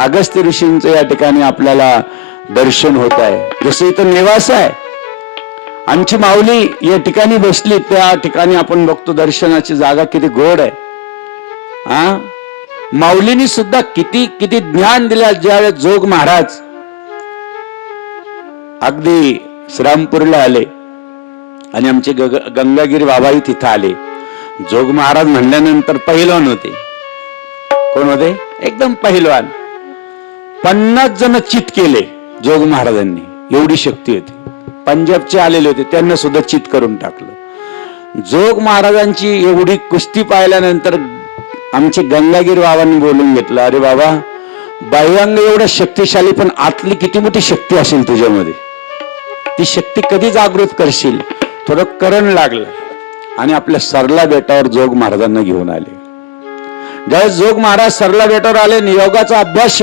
अगस्त्य ऋषींचं या ठिकाणी आपल्याला दर्शन होत आहे. जसं इथं निवास आहे, आमची माऊली या ठिकाणी बसली, त्या ठिकाणी आपण बघतो दर्शनाची जागा किती गोड आहे. माऊलींनी सुद्धा किती किती ज्ञान दिल्या. ज्यावेळेस जोग महाराज अगदी श्रामपूरला आले आणि आमचे गंगागिरी बाबाही तिथं आले. जोग महाराज म्हणल्यानंतर पहिलवान होते. कोण होते? एकदम पहिलवान. 50 जण चित केले जोग महाराजांनी, एवढी शक्ती होती. पंजाबचे आलेले होते, त्यांना सुद्धा चित करून टाकलं. जोग महाराजांची एवढी कुस्ती पाहिल्यानंतर आमचे गंगागिरी बाबांनी बोलून घेतलं, अरे बाबा, बाह्यांग एवढं शक्तिशाली, पण आतली किती मोठी शक्ती असेल तुझ्यामध्ये, ती शक्ती कधी जागृत करशील. थोडं करण लागलं आणि आपल्या सरला बेटावर जोग महाराजांना घेऊन आले. ज्यावेळेस जोग महाराज सरला बेटावर आले, योगाचा अभ्यास